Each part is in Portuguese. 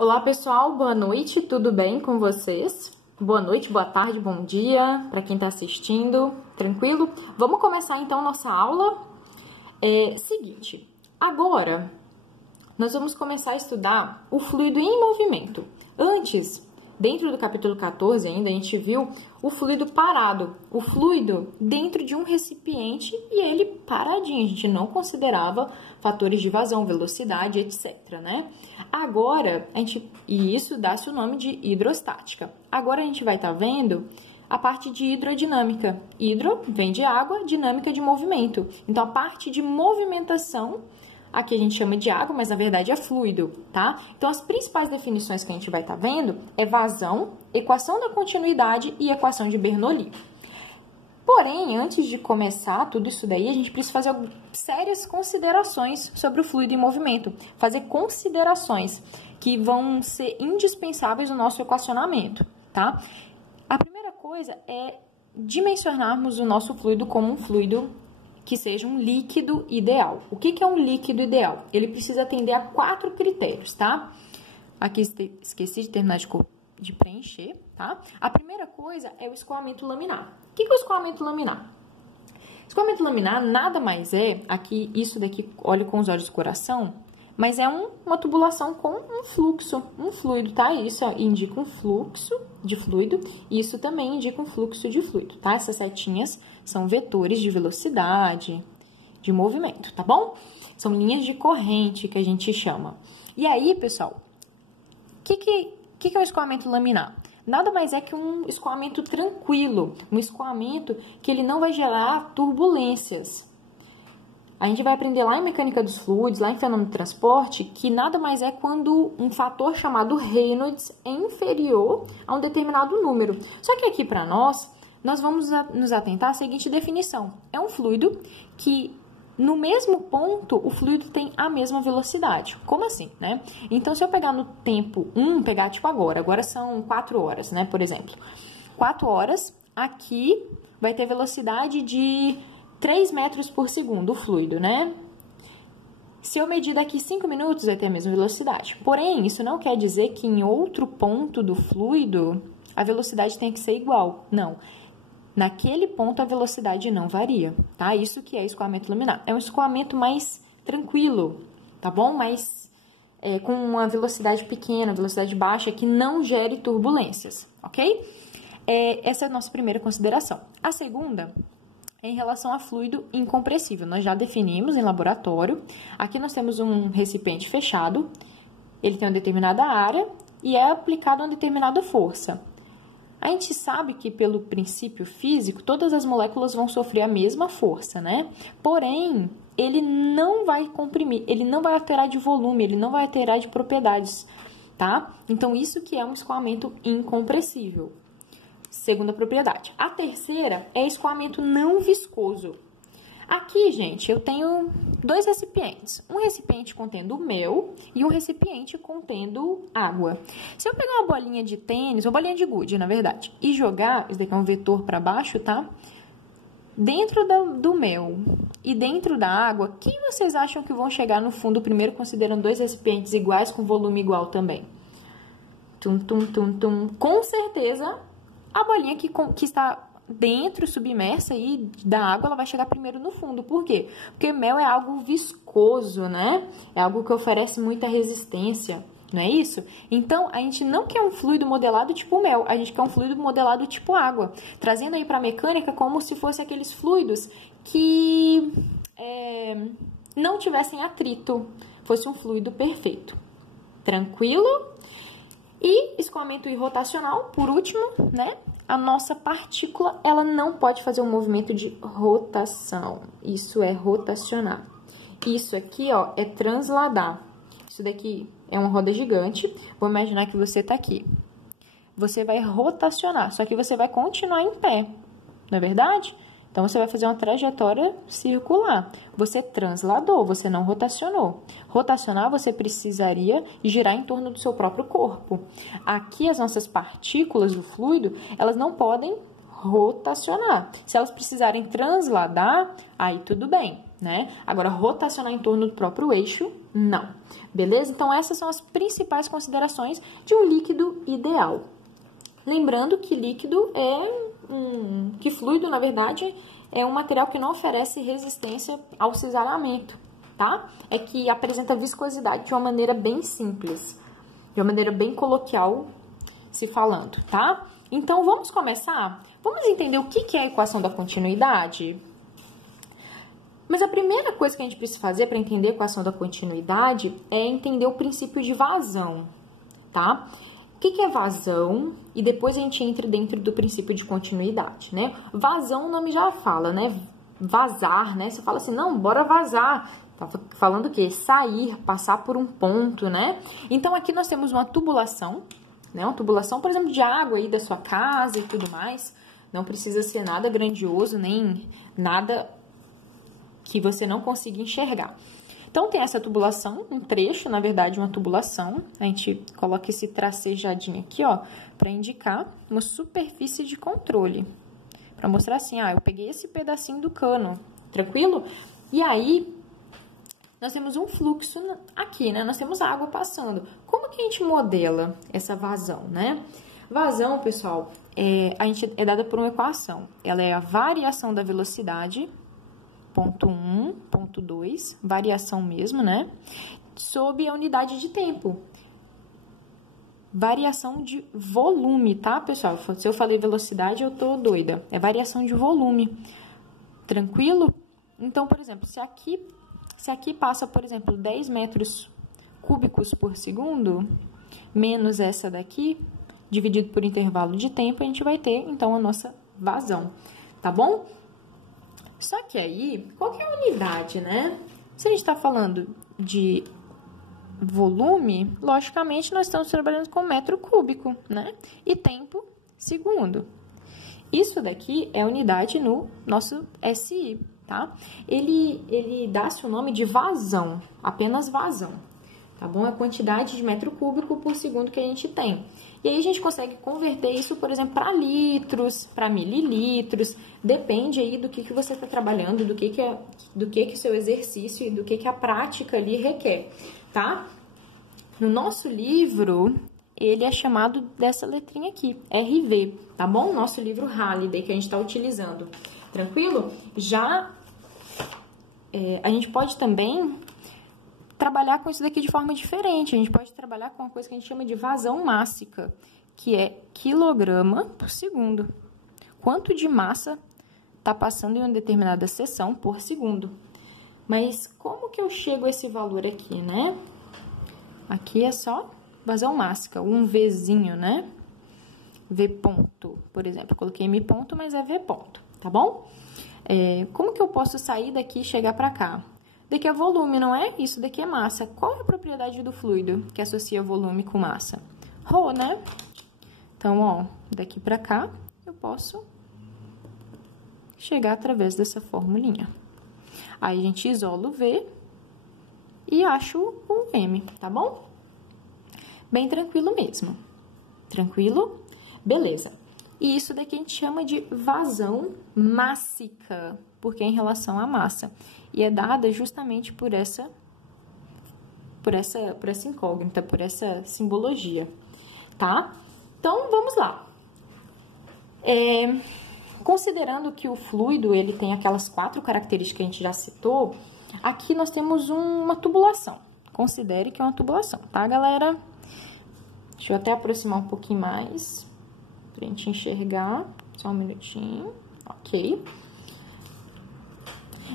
Olá pessoal, boa noite, tudo bem com vocês? Boa noite, boa tarde, bom dia para quem está assistindo, tranquilo? Vamos começar então nossa aula. Seguinte, agora nós vamos começar a estudar o fluido em movimento. Antes, dentro do capítulo 14 ainda, a gente viu o fluido parado, o fluido dentro de um recipiente e ele paradinho, a gente não considerava fatores de vazão, velocidade, etc, né? Agora, e isso dá-se o nome de hidrostática. Agora a gente vai estar vendo a parte de hidrodinâmica. Hidro vem de água, dinâmica de movimento. Então, a parte de movimentação, aqui a gente chama de água, mas na verdade é fluido, tá? Então, as principais definições que a gente vai estar vendo é vazão, equação da continuidade e equação de Bernoulli. Porém, antes de começar tudo isso daí, a gente precisa fazer sérias considerações sobre o fluido em movimento. Fazer considerações que vão ser indispensáveis no nosso equacionamento, tá? A primeira coisa é dimensionarmos o nosso fluido como um fluido que seja um líquido ideal. O que é um líquido ideal? Ele precisa atender a 4 critérios, tá? Aqui esqueci de terminar de preencher, tá? A primeira coisa é o escoamento laminar. O que é o escoamento laminar? Escoamento laminar nada mais é, aqui, isso daqui, olhe com os olhos do coração, mas é uma tubulação com um fluxo, um fluido, tá? Isso indica um fluxo de fluido, e isso também indica um fluxo de fluido, tá? Essas setinhas são vetores de velocidade, de movimento, tá bom? São linhas de corrente que a gente chama. E aí, pessoal, o que é o escoamento laminar? Nada mais é que um escoamento tranquilo, um escoamento que ele não vai gerar turbulências. A gente vai aprender lá em mecânica dos fluidos, lá em fenômeno de transporte, que nada mais é quando um fator chamado Reynolds é inferior a um determinado número. Só que aqui para nós vamos nos atentar à seguinte definição. É um fluido que, no mesmo ponto, o fluido tem a mesma velocidade. Como assim, né? Então, se eu pegar no tempo 1, pegar tipo agora são 4 horas, né, por exemplo. 4 horas, aqui vai ter velocidade de 3 metros por segundo, o fluido, né? Se eu medir daqui 5 minutos, vai ter a mesma velocidade. Porém, isso não quer dizer que em outro ponto do fluido, a velocidade tem que ser igual. Não. Naquele ponto, a velocidade não varia, tá? Isso que é escoamento laminar. É um escoamento mais tranquilo, tá bom? Mas com uma velocidade pequena, velocidade baixa, que não gere turbulências, ok? Essa é a nossa primeira consideração. A segunda é em relação a fluido incompressível. Nós já definimos em laboratório. Aqui nós temos um recipiente fechado, ele tem uma determinada área e é aplicada uma determinada força. A gente sabe que, pelo princípio físico, todas as moléculas vão sofrer a mesma força, né? Porém, ele não vai comprimir, ele não vai alterar de volume, ele não vai alterar de propriedades, tá? Então, isso que é um escoamento incompressível. Segunda propriedade. A terceira é escoamento não viscoso. Aqui, gente, eu tenho 2 recipientes. Um recipiente contendo mel e um recipiente contendo água. Se eu pegar uma bolinha de tênis, uma bolinha de gude, na verdade, e jogar, isso daqui é um vetor para baixo, tá? Dentro do mel e dentro da água, quem vocês acham que vão chegar no fundo primeiro, considerando 2 recipientes iguais com volume igual também? Tum, tum, tum, tum. Com certeza, a bolinha que está dentro, submersa aí da água, ela vai chegar primeiro no fundo. Por quê? Porque mel é algo viscoso, né? É algo que oferece muita resistência, não é isso? Então, a gente não quer um fluido modelado tipo mel, a gente quer um fluido modelado tipo água. Trazendo aí para a mecânica como se fosse aqueles fluidos que não tivessem atrito, fosse um fluido perfeito. Tranquilo? E escoamento irrotacional, por último, né? A nossa partícula, ela não pode fazer um movimento de rotação. Isso é rotacionar. Isso aqui, ó, é transladar. Isso daqui é uma roda gigante. Vou imaginar que você tá aqui. Você vai rotacionar, só que você vai continuar em pé, não é verdade? Então, você vai fazer uma trajetória circular. Você transladou, você não rotacionou. Rotacionar, você precisaria girar em torno do seu próprio corpo. Aqui, as nossas partículas do fluido, elas não podem rotacionar. Se elas precisarem transladar, aí tudo bem. né? Agora, rotacionar em torno do próprio eixo, não. Beleza? Então, essas são as principais considerações de um líquido ideal. Lembrando que líquido que fluido, na verdade, é um material que não oferece resistência ao cisalhamento, tá? É que apresenta viscosidade de uma maneira bem simples, de uma maneira bem coloquial se falando, tá? Então, vamos começar? Vamos entender o que é a equação da continuidade? Mas a primeira coisa que a gente precisa fazer para entender a equação da continuidade é entender o princípio de vazão, tá? O que é vazão? E depois a gente entra dentro do princípio de continuidade, né? Vazão, o nome já fala, né? Vazar, né? Você fala assim, não, bora vazar. Tá falando o quê? Sair, passar por um ponto, né? Então, aqui nós temos uma tubulação, né? Uma tubulação, por exemplo, de água aí da sua casa e tudo mais. Não precisa ser nada grandioso, nem nada que você não consiga enxergar. Então, tem essa tubulação, um trecho, na verdade, uma tubulação. A gente coloca esse tracejadinho aqui, ó, para indicar uma superfície de controle. Para mostrar assim, eu peguei esse pedacinho do cano, tranquilo? E aí, nós temos um fluxo aqui, né? Nós temos água passando. Como que a gente modela essa vazão, né? Vazão, pessoal, é dada por uma equação. Ela é a variação da velocidade, ponto 1, ponto 2, variação mesmo, né? Sob a unidade de tempo. Variação de volume, tá, pessoal? Se eu falei velocidade, eu tô doida. É variação de volume. Tranquilo? Então, por exemplo, se aqui passa, por exemplo, 10 metros cúbicos por segundo, menos essa daqui, dividido por intervalo de tempo, a gente vai ter, então, a nossa vazão. Tá bom? Só que aí, qual que é a unidade, né? Se a gente está falando de volume, logicamente, nós estamos trabalhando com metro cúbico, né? E tempo, segundo. Isso daqui é unidade no nosso SI, tá? Ele dá-se o nome de vazão, apenas vazão, tá bom? É a quantidade de metro cúbico por segundo que a gente tem. E aí a gente consegue converter isso, por exemplo, para litros, para mililitros, depende aí do que você está trabalhando, do que o seu exercício e do que a prática ali requer, tá? No nosso livro, ele é chamado dessa letrinha aqui, RV, tá bom? Nosso livro Halliday que a gente está utilizando, tranquilo? Já a gente pode também trabalhar com isso daqui de forma diferente. A gente pode trabalhar com uma coisa que a gente chama de vazão mássica, que é quilograma por segundo. Quanto de massa está passando em uma determinada seção por segundo. Mas como que eu chego a esse valor aqui, né? Aqui é só vazão mássica, um Vzinho, né? V ponto, por exemplo. Eu coloquei M ponto, mas é V ponto, tá bom? Como que eu posso sair daqui e chegar para cá? Daqui é volume, não é? Isso daqui é massa. Qual é a propriedade do fluido que associa volume com massa? Rho, né? Então, ó, daqui pra cá, eu posso chegar através dessa formulinha. Aí, a gente isola o V e acha o M, tá bom? Bem tranquilo mesmo. Tranquilo? Beleza. E isso daqui a gente chama de vazão mássica, porque é em relação à massa. E é dada justamente por essa incógnita, por essa simbologia, tá? Então, vamos lá. Considerando que o fluido, ele tem aquelas 4 características que a gente já citou, aqui nós temos uma tubulação. Considere que é uma tubulação, tá, galera? Deixa eu até aproximar um pouquinho mais, pra gente enxergar. Só um minutinho. Ok.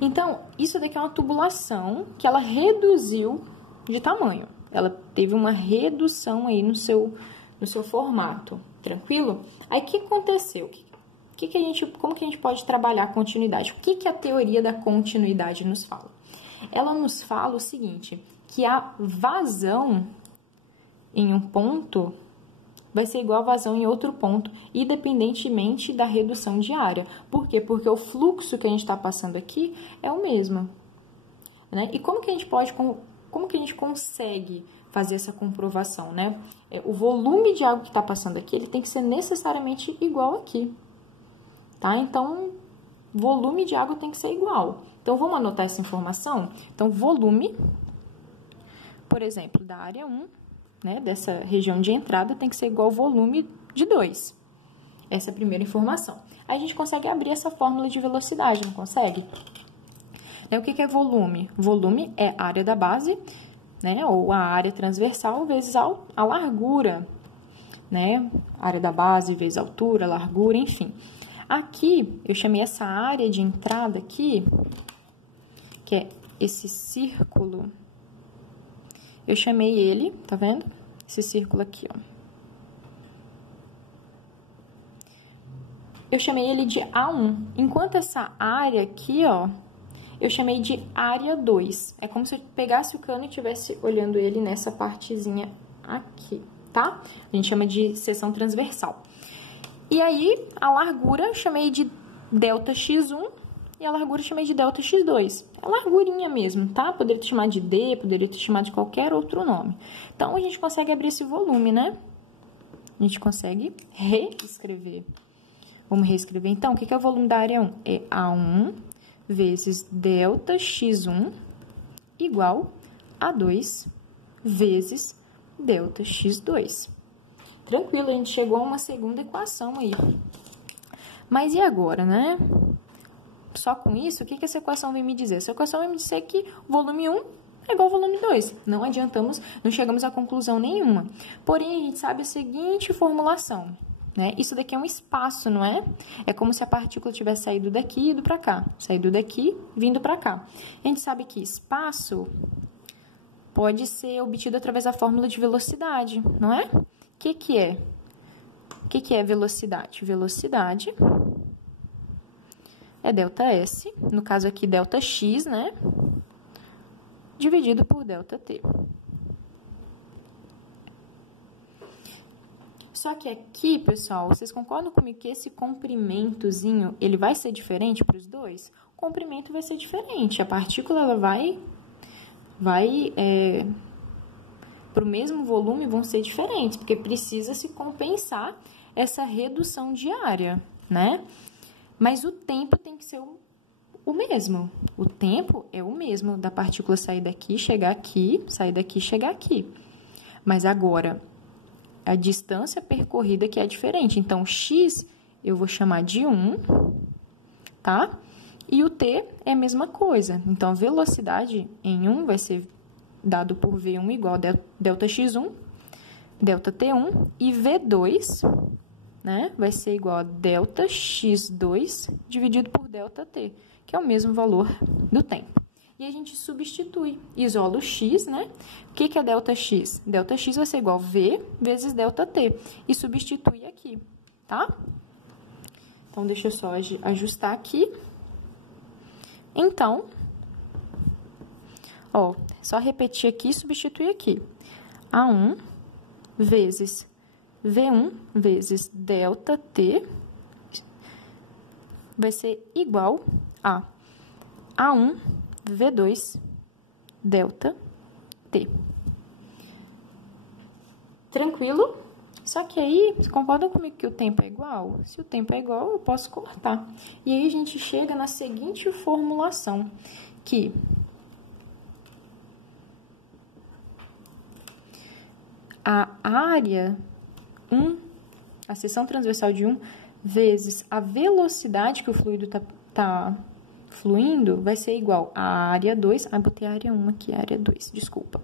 Então, isso daqui é uma tubulação que ela reduziu de tamanho. Ela teve uma redução aí no seu formato, tranquilo? Aí, o que aconteceu? Como que a gente pode trabalhar a continuidade? O que a teoria da continuidade nos fala? Ela nos fala o seguinte, que a vazão em um ponto vai ser igual a vazão em outro ponto, independentemente da redução de área. Por quê? Porque o fluxo que a gente está passando aqui é o mesmo, né? E como que a gente consegue fazer essa comprovação, né? O volume de água que está passando aqui, ele tem que ser necessariamente igual aqui, tá? Então, volume de água tem que ser igual. Então, vamos anotar essa informação? Então, volume, por exemplo, da área 1, né, dessa região de entrada, tem que ser igual ao volume de 2. Essa é a primeira informação. Aí, a gente consegue abrir essa fórmula de velocidade, não consegue? O que é volume? Volume é a área da base, né, ou a área transversal vezes a largura, né, área da base vezes altura, largura, enfim. Aqui, eu chamei essa área de entrada aqui, que é esse círculo, eu chamei ele, tá vendo? Esse círculo aqui, ó. Eu chamei ele de A1, enquanto essa área aqui, ó, eu chamei de área 2. É como se eu pegasse o cano e estivesse olhando ele nessa partezinha aqui, tá? A gente chama de seção transversal. E aí, a largura eu chamei de ΔX1 e a largura eu chamei de ΔX2. É largurinha mesmo, tá? Poderia te chamar de D, poderia te chamar de qualquer outro nome. Então, a gente consegue abrir esse volume, né? A gente consegue reescrever. Vamos reescrever, então. O que é o volume da área 1? É A1 vezes ΔX1 igual a 2 vezes ΔX2. Tranquilo, a gente chegou a uma segunda equação aí. Mas e agora, né? Só com isso, o que essa equação vem me dizer? Essa equação vem me dizer que o volume 1 é igual ao volume 2. Não adiantamos, não chegamos a conclusão nenhuma. Porém, a gente sabe a seguinte formulação, né? Isso daqui é um espaço, não é? É como se a partícula tivesse saído daqui e ido para cá. Saído daqui, vindo para cá. A gente sabe que espaço pode ser obtido através da fórmula de velocidade, não é? O que é? O que é velocidade? Velocidade é ΔS, no caso aqui ΔX, né? Dividido por ΔT. Só que aqui, pessoal, vocês concordam comigo que esse comprimentozinho, ele vai ser diferente para os dois? O comprimento vai ser diferente, a partícula ela vai para o mesmo volume vão ser diferentes, porque precisa se compensar essa redução de área, né? Mas o tempo tem que ser o mesmo. O tempo é o mesmo da partícula sair daqui, chegar aqui, sair daqui, chegar aqui. Mas agora, a distância percorrida que é diferente. Então, x eu vou chamar de 1, tá? E o t é a mesma coisa. Então, a velocidade em 1 vai ser dado por V1 igual a ΔX1, ΔT1, e V2, né, vai ser igual a ΔX2 dividido por ΔT, que é o mesmo valor do tempo. E a gente substitui, isola o x, né? O que é ΔX? ΔX vai ser igual a V vezes ΔT, e substitui aqui, tá? Então, deixa eu só ajustar aqui. Então, ó, só repetir aqui e substituir aqui. A1 vezes V1 vezes ΔT vai ser igual a A1 V2 ΔT. Tranquilo? Só que aí, vocês concordam comigo que o tempo é igual? Se o tempo é igual, eu posso cortar. E aí, a gente chega na seguinte formulação, que a área 1, a seção transversal de 1, vezes a velocidade que o fluido tá fluindo, vai ser igual a área 2, botei a área 1 aqui, a área 2, desculpa.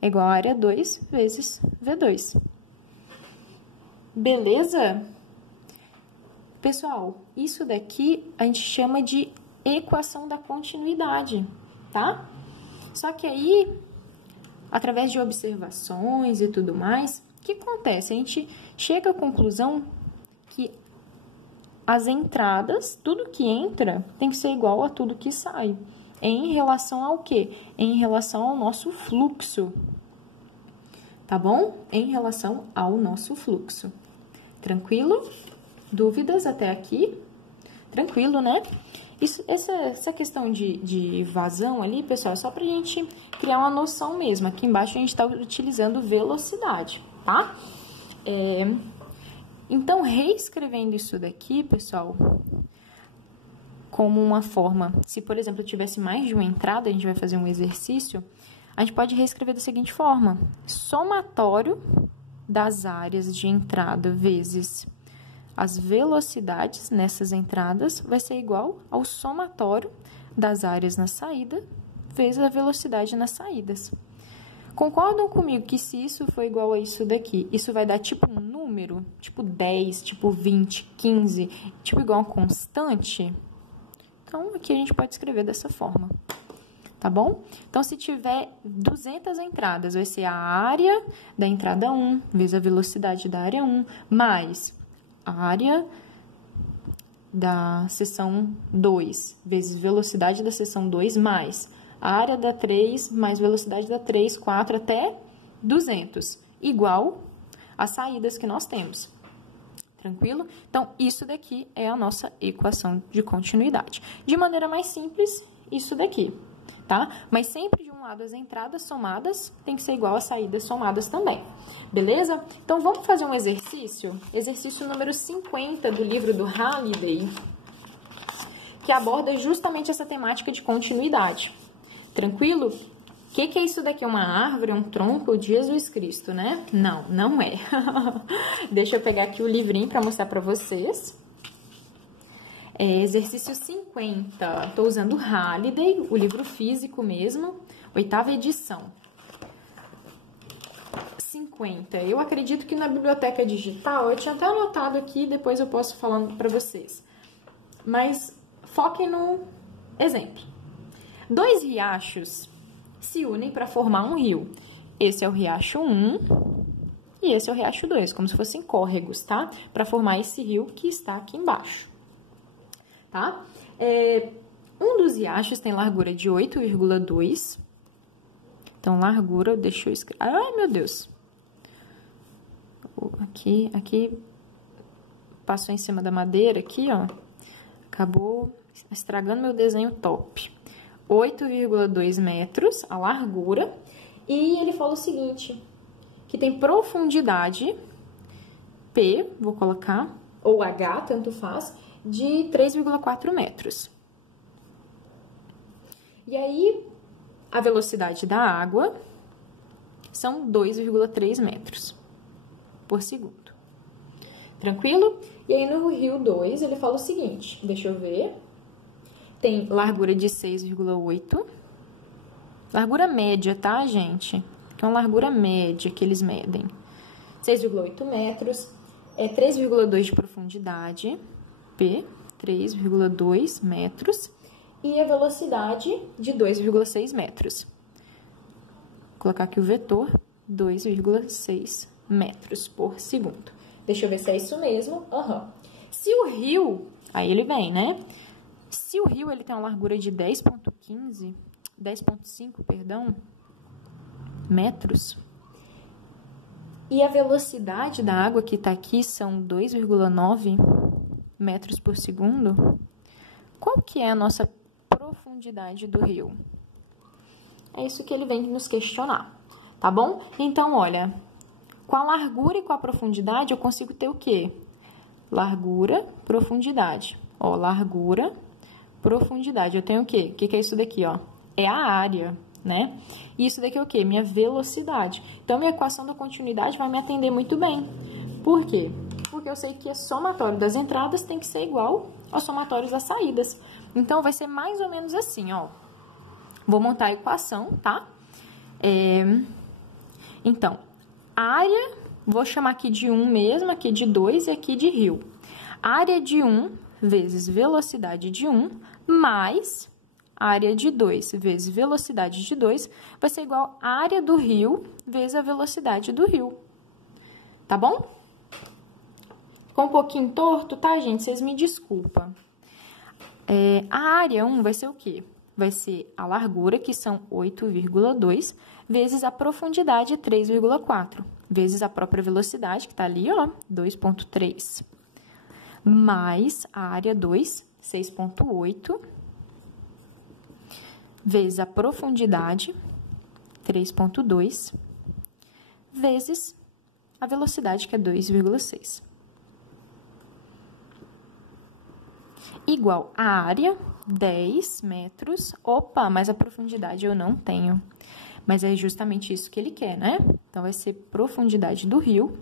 É igual a área 2 vezes V2. Beleza? Pessoal, isso daqui a gente chama de equação da continuidade, tá? Só que aí, através de observações e tudo mais, o que acontece? A gente chega à conclusão que as entradas, tudo que entra, tem que ser igual a tudo que sai. Em relação ao quê? Em relação ao nosso fluxo. Tá bom? Em relação ao nosso fluxo. Tranquilo? Dúvidas até aqui? Tranquilo, né? Essa questão de vazão ali, pessoal, é só pra gente criar uma noção mesmo. Aqui embaixo a gente tá utilizando velocidade, tá? Então, reescrevendo isso daqui, pessoal, como uma forma. Se, por exemplo, tivesse mais de uma entrada, a gente vai fazer um exercício, a gente pode reescrever da seguinte forma: somatório das áreas de entrada vezes as velocidades nessas entradas vai ser igual ao somatório das áreas na saída vezes a velocidade nas saídas. Concordam comigo que se isso for igual a isso daqui, isso vai dar tipo um número, tipo 10, tipo 20, 15, tipo igual a constante? Então, aqui a gente pode escrever dessa forma, tá bom? Então, se tiver 200 entradas, vai ser a área da entrada 1 vezes a velocidade da área 1, mais a área da seção 2 vezes velocidade da seção 2, mais a área da 3 mais velocidade da 3, 4 até 200, igual às saídas que nós temos. Tranquilo? Então, isso daqui é a nossa equação de continuidade. De maneira mais simples, isso daqui, tá? Mas sempre de um lado as entradas somadas tem que ser igual às saídas somadas também. Beleza? Então, vamos fazer um exercício? Exercício número 50 do livro do Halliday, que aborda justamente essa temática de continuidade. Tranquilo? O que é isso daqui? Uma árvore, um tronco de Jesus Cristo, né? Não, não é. Deixa eu pegar aqui o livrinho para mostrar para vocês. Exercício 50. Estou usando o Halliday, o livro físico mesmo, 8ª edição. 50. Eu acredito que na biblioteca digital, eu tinha até anotado aqui, depois eu posso falando para vocês. Mas foquem no exemplo. 2 riachos se unem para formar um rio. Esse é o riacho 1 e esse é o riacho 2, como se fossem córregos, tá? Para formar esse rio que está aqui embaixo, tá? Um dos riachos tem largura de 8,2. Então, largura, deixa eu escrever. Ai, meu Deus! Aqui passou em cima da madeira, aqui, ó. Acabou estragando meu desenho top. 8,2 metros a largura. E ele fala o seguinte, que tem profundidade, P, vou colocar, ou H, tanto faz, de 3,4 metros. E aí, a velocidade da água são 2,3 metros por segundo. Tranquilo? E aí, no Rio 2, ele fala o seguinte, deixa eu ver, tem largura de 6,8, largura média, tá, gente? Que é uma largura média que eles medem. 6,8 metros, 3,2 de profundidade, P, 3,2 metros, e a velocidade de 2,6 metros. Vou colocar aqui o vetor, 2,6 metros por segundo. Deixa eu ver se é isso mesmo. Se o rio, aí ele vem, né? Se o rio ele tem uma largura de 10,5, perdão, metros, e a velocidade da água que está aqui são 2,9 metros por segundo, qual que é a nossa profundidade do rio? É isso que ele vem nos questionar, tá bom? Então, olha, com a largura e com a profundidade, eu consigo ter o quê? Largura, profundidade. Ó, largura, profundidade. Eu tenho o quê? O que é isso daqui, ó? É a área, né? E isso daqui é o quê? Minha velocidade. Então, minha equação da continuidade vai me atender muito bem. Por quê? Porque eu sei que o somatório das entradas tem que ser igual ao somatório das saídas. Então, vai ser mais ou menos assim, ó. Vou montar a equação, tá? Então, área, vou chamar aqui de 1 mesmo, aqui de 2 e aqui de rio. Área de 1 vezes velocidade de 1 mais área de 2 vezes velocidade de 2 vai ser igual a área do rio vezes a velocidade do rio. Tá bom? Ficou um pouquinho torto, tá, gente? Vocês me desculpam. A área 1 vai ser o quê? Vai ser a largura, que são 8,2, vezes a profundidade, 3,4, vezes a própria velocidade, que tá ali, ó, 2,3, mais a área 2, 6,8, vezes a profundidade, 3,2, vezes a velocidade, que é 2,6. igual a área, 10 metros. Opa, mas a profundidade eu não tenho. Mas é justamente isso que ele quer, né? Então, vai ser profundidade do rio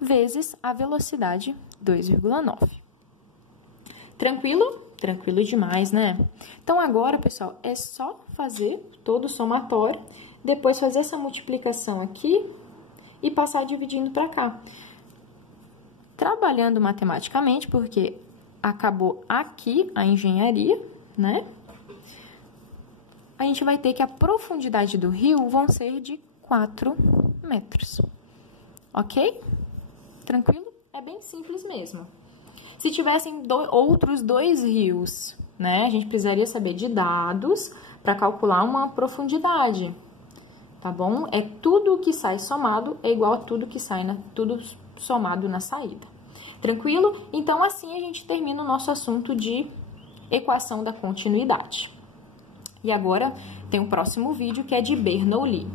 vezes a velocidade, 2,9. Tranquilo? Tranquilo demais, né? Então, agora, pessoal, é só fazer todo o somatório, depois fazer essa multiplicação aqui e passar dividindo para cá. Trabalhando matematicamente, porque acabou aqui a engenharia, né? A gente vai ter que a profundidade do rio vão ser de 4 metros. Ok? Tranquilo? É bem simples mesmo. Se tivessem outros 2 rios, né? A gente precisaria saber de dados para calcular uma profundidade, tá bom? É tudo que sai somado é igual a tudo que sai, tudo somado na saída. Tranquilo? Então, assim a gente termina o nosso assunto de equação da continuidade. E agora tem o próximo vídeo que é de Bernoulli.